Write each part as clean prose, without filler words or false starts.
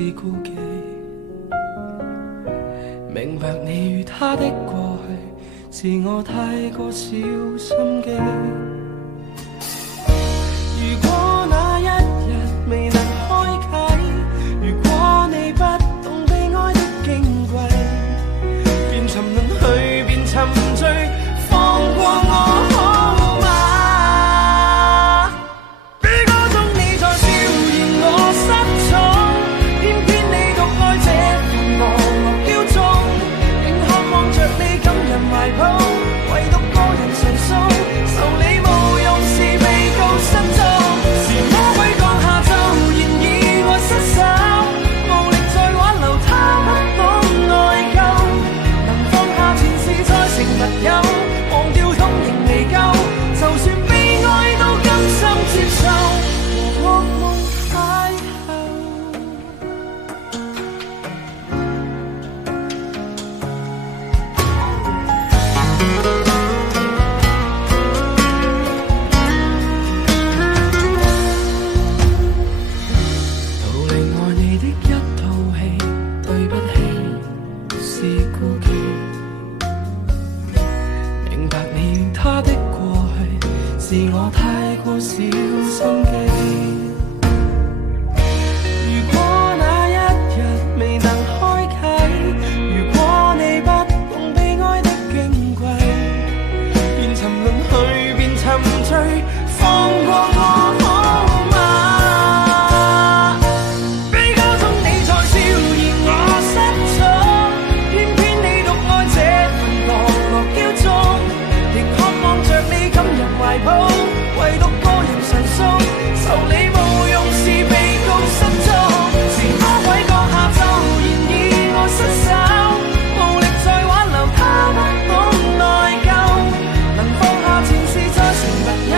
是孤寂。明白你與他的過去，是我太過小心機。如果那一日未能開啟，如果你不懂悲哀的矜貴，便沉淪去，便沉醉，放過我好嗎？悲歌中你在笑言我失寵，偏偏你獨愛這份懦弱驕縱，仍渴望着你感人懷抱，唯獨個人神傷，受你無用是被告失蹤，是魔鬼降下咒言以愛失手，無力再挽留他不懂內疚，能放下前事再成密友，忘掉痛仍未夠，就算悲哀都甘心接受，和噩夢邂逅。逃離愛你的一套戲，對不起，是孤寂。明白你與他的過去，是我太過小心機。如果那一日未能開啟，如果你不懂悲哀的矜貴，便沉淪去，便沉醉，放過我好嗎？悲歌中你在笑言我失寵，偏偏你獨愛這份懦弱驕縱，亦渴望着你感人懷抱，唯獨個人神傷，受你無用是被告失蹤，是魔鬼降下咒言以愛失手，無力再挽留他不懂內疚，能放下前事再成密友，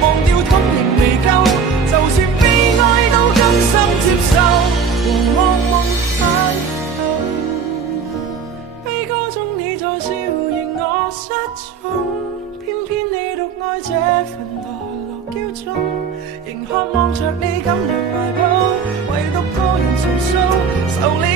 忘掉痛仍未夠，就算悲哀都甘心接受，和噩夢邂逅。悲歌中你在笑言我失寵，偏偏你獨愛這份墮落驕縱，仍渴望着你感人懷抱，唯獨個人純訴，受你